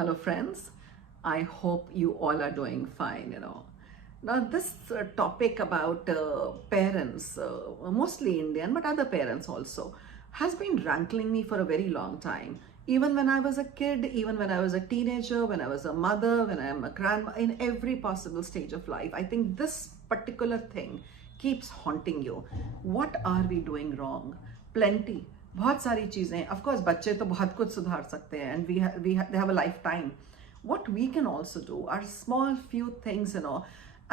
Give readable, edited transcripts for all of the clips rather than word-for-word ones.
Hello, friends. I hope you all are doing fine. Now, this topic about parents, mostly Indian, but other parents also, has been rankling me for a very long time. Even when I was a kid, even when I was a teenager, when I was a mother, when I am a grandma, in every possible stage of life, I think this particular thing keeps haunting you. What are we doing wrong? Plenty. बहुत सारी चीज़ें of course बच्चे तो बहुत कुछ सुधार सकते हैं and they have a life time what we can also do are small few things,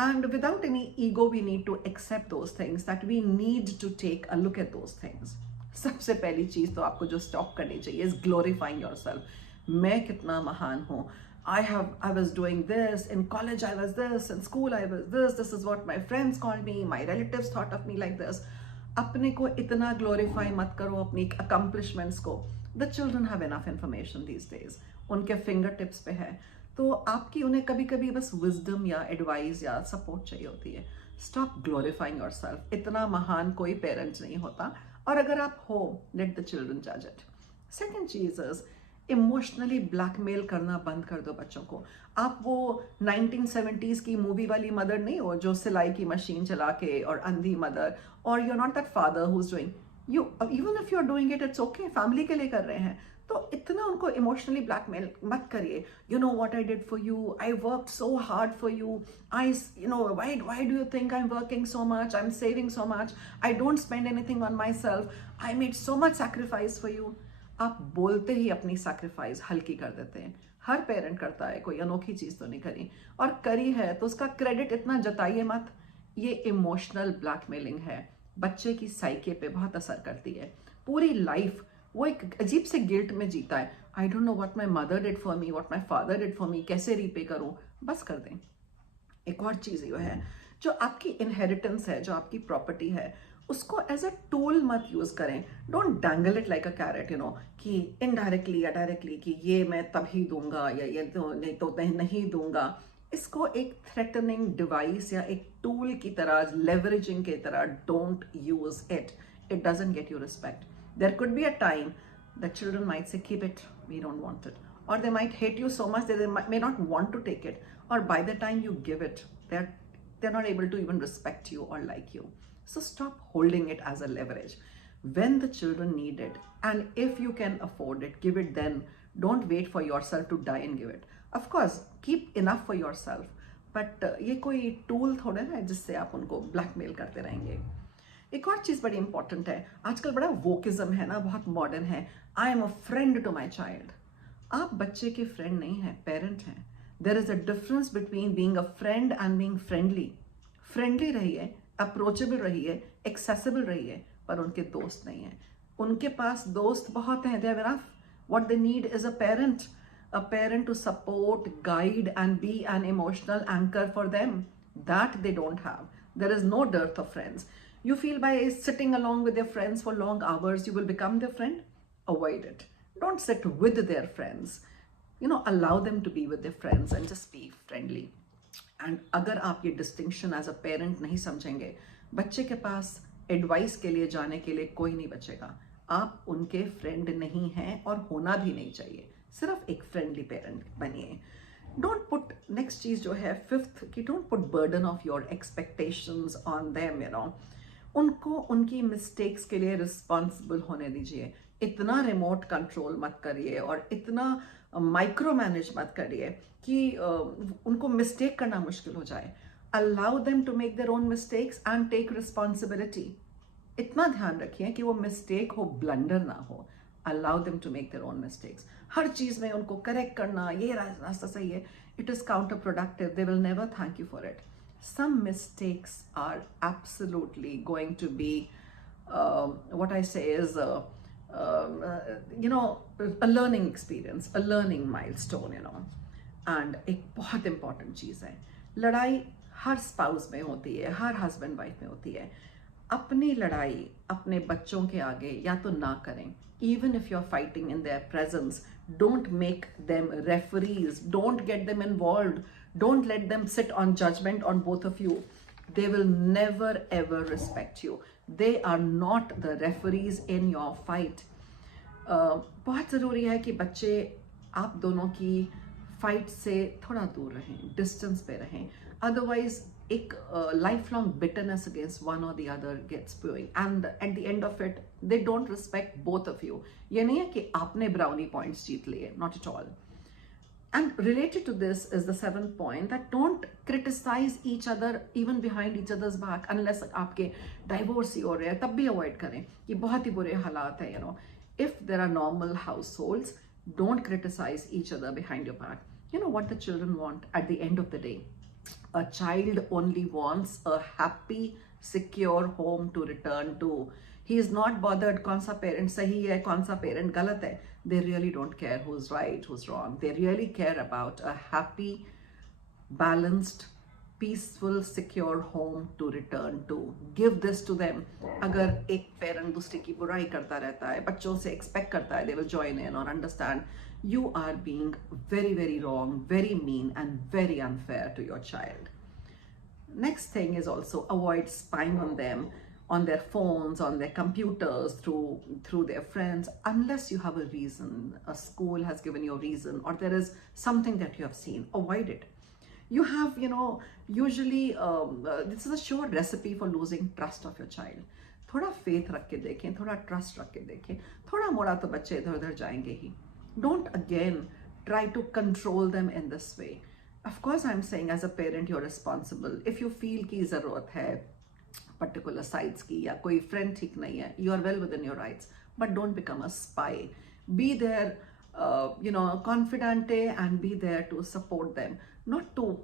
and without any ego we need to accept those things that we need to take a look at those things. सबसे पहली चीज तो आपको जो stop करनी चाहिए is glorifying yourself. मैं कितना महान हूँ. I was doing this in college, I was this in school, I was this is what my friends called me, my relatives thought of me like this. अपने को इतना glorify मत करो अपनी अकम्पलिशमेंट्स को. The children have enough information these days, उनके finger tips पे है, तो आपकी उन्हें कभी कभी बस विजडम या एडवाइस या सपोर्ट चाहिए होती है. Stop glorifying yourself. इतना महान कोई पेरेंट्स नहीं होता, और अगर आप हो, लेट द चिल्ड्रन जज इट. सेकेंड चीज इज इमोशनली ब्लैकमेल करना बंद कर दो बच्चों को. आप वो 1970s की मूवी वाली मदर नहीं हो जो सिलाई की मशीन चला के, और अंधी मदर, और you are not that father who is doing you, even if you are doing it, it's okay, family के लिए कर रहे हैं, तो इतना उनको इमोशनली ब्लैकमेल मत करिए. You know what I did for you, I worked so hard for you, I why do you think I am working so much, I am saving so much, I don't spend anything on my self, I made so much sacrifice for you. आप बोलते ही अपनी sacrifice हल्की कर देते हैं. हर parent करता है, कोई अनोखी चीज तो नहीं करी, और करी है तो उसका क्रेडिट इतना जताइए मत. ये इमोशनल ब्लैकमेलिंग है, बच्चे की साइके पे बहुत असर करती है. पूरी लाइफ वो एक अजीब से गिल्ट में जीता है. I don't know what my mother did for me, what my father did for me, कैसे रीपे करूं. बस कर दें. एक और चीज ये है, जो आपकी इनहेरिटेंस है, जो आपकी प्रॉपर्टी है, उसको एज अ टूल मत यूज करें. Don't dangle it like a carrot, कि इनडायरेक्टली या डायरेक्टली कि ये मैं तभी दूंगा या ये तो नहीं दूंगा. इसको एक थ्रेटनिंग डिवाइस या एक टूल की तरह, लेवरेजिंग की तरह don't use it. It doesn't get you respect. There could be a time that children might say keep it, we don't want it, or they might hate you so much that they may not want to take it, or by the time you give it, they're not able to even respect you or like you. So stop holding it as a leverage. When the children need it, and if you can afford it, give it then. Don't wait for yourself to die and give it. Of course, keep enough for yourself, but ये कोई tool थोड़े ना जिससे आप उनको blackmail करते रहेंगे. एक और चीज बड़ी इंपॉर्टेंट है, आजकल बड़ा वोकिज्म है ना, बहुत मॉडर्न है. I am a friend to my child. आप बच्चे के फ्रेंड नहीं हैं, पेरेंट हैं. There is a difference between being a friend and being friendly. Friendly रहिए, अप्रोचेबल रहिए, एक्सेसिबल रहिए, पर उनके दोस्त नहीं हैं. उनके पास दोस्त बहुत हैं, they have enough. What they need is a parent to support, guide, and be an emotional anchor for them. That they don't have. There is no dearth of friends. You feel by sitting along with your friends for long hours you will become their friend? Avoid it. Don't sit with their friends. Allow them to be with their friends and just be friendly. And अगर आप ये distinction as a parent नहीं समझेंगे, बच्चे के पास advice के लिए जाने के लिए कोई नहीं बचेगा. आप उनके फ्रेंड नहीं हैं और होना भी नहीं चाहिए. सिर्फ एक फ्रेंडली पेरेंट बनिए. डोंट पुट, नेक्स्ट चीज जो है फिफ्थ, कि don't put burden of your expectations on them. उनको उनकी मिस्टेक्स के लिए रिस्पॉन्सिबल होने दीजिए. इतना रिमोट कंट्रोल मत करिए और इतना माइक्रो मैनेज मत करिए कि उनको मिस्टेक करना मुश्किल हो जाए. Allow them to make their own mistakes and take responsibility. इतना ध्यान रखिए कि वो मिस्टेक हो, ब्लंडर ना हो. Allow them to make their own mistakes. हर चीज में उनको करेक्ट करना, ये रास्ता सही है, it is counter productive. They will never thank you for it. Some mistakes are absolutely going to be, what I say is, a learning experience, a learning milestone. And एक बहुत important चीज़ है, लड़ाई हर spouse में होती है, her husband wife में होती है. अपनी लड़ाई अपने बच्चों के आगे या तो ना करें. Even if you're fighting in their presence, don't make them referees. Don't get them involved. Don't let them sit on judgment on both of you. They will never ever respect you. They are not the referees in your fight. बहुत ज़रूरी है कि बच्चे आप दोनों की fight से थोड़ा दूर रहें, डिस्टेंस पे रहें, अदरवाइज एक life long bitterness against one or the other gets brewing, and at the end of it they don't respect both of you. ये नहीं है कि आपने ब्राउनी पॉइंट्स जीत लिए, not at all. And related to this is the seventh point, that don't criticize each other even behind each other's back, unless आपके divorce ही हो रहे हैं, तब भी avoid करें, ये बहुत ही बुरे हालात है, you know. If there are normal households, don't criticize each other behind your back. You know what the children want at the end of the day? A child only wants a happy, secure home to return to. He is not bothered कौन सा parent सही है, कौन सा parent गलत है. They really don't care who's right, who's wrong. They really care about a happy, balanced, peaceful, secure home to return to. Give this to them. अगर एक parent दूसरे की बुराई करता रहता है, बच्चों से expect करता है, they will join in or understand. You are being very, very wrong, very mean, and very unfair to your child. Next thing is also avoid spying on them, on their phones, on their computers, through their friends, unless you have a reason. A school has given you a reason, or there is something that you have seen. Avoid it. You have, you know, usually this is a sure recipe for losing trust of your child. थोड़ा faith रख के देखें, थोड़ा trust रख के देखें, थोड़ा मोड़ा तो बच्चे इधर उधर जाएंगे ही. Don't again try to control them in this way. Of course, I'm saying as a parent, you're responsible. If you feel कि ज़रूरत है particular sites की, या कोई friend ठीक नहीं है, you are well within your rights. But don't become a spy. Be there, you know, confidante, and be there to support them, not to,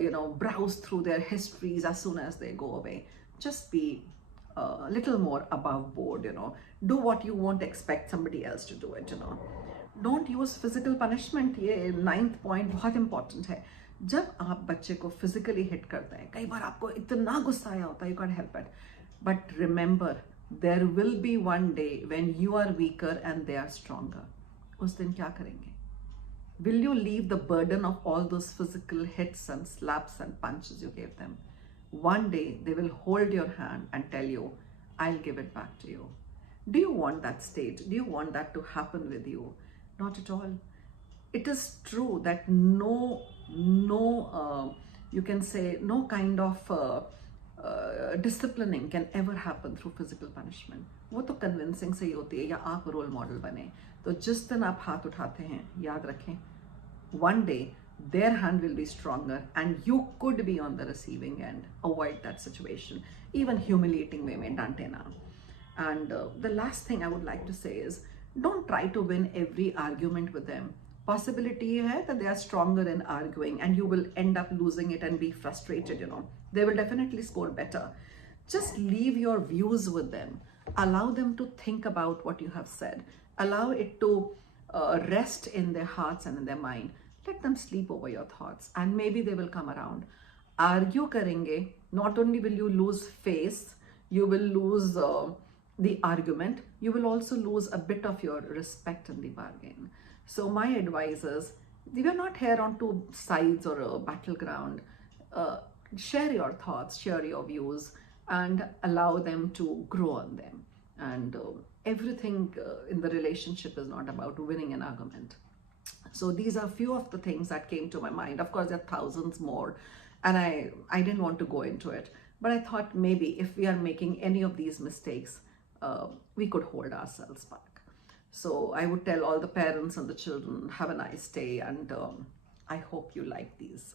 you know, browse through their histories as soon as they go away. Just be a little more above board, you know. Do what you won't expect somebody else to do it, you know. Don't use physical punishment. ये 9th point बहुत important है. जब आप बच्चे को physically hit करते हैं, कई बार आपको इतना गुस्सा आया होता है, you can't help it. But remember, there will be one day when you are weaker and they are stronger. उस दिन क्या करेंगे? Will you leave the burden of all those physical hits and slaps and punches you gave them? One day they will hold your hand and tell you, I'll give it back to you. Do you want that state? Do you want that to happen with you? Not at all. It is true that no, you can say no kind of disciplining can ever happen through physical punishment. वो तो convincing से ही होती है, या आप role model बने. तो जिस दिन आप हाथ उठाते हैं, याद रखें, one day their hand will be stronger and you could be on the receiving end. Avoid that situation. Even humiliating way में डांटे ना. And the last thing I would like to say is, don't try to win every argument with them. Possibility hai that they are stronger in arguing and you will end up losing it and be frustrated, you know. They will definitely score better. Just leave your views with them. Allow them to think about what you have said. Allow it to rest in their hearts and in their mind. Let them sleep over your thoughts and maybe they will come around. Argue karenge, not only will you lose face, you will lose the argument, you will also lose a bit of your respect in the bargain. So my advice is, we are not here on two sides or a battleground. Share your thoughts, share your views, and allow them to grow on them. And everything in the relationship is not about winning an argument. So these are few of the things that came to my mind. Of course, there are thousands more, and I didn't want to go into it. But I thought maybe if we are making any of these mistakes, we could hold ourselves back. So I would tell all the parents and the children, have a nice day, and I hope you like these.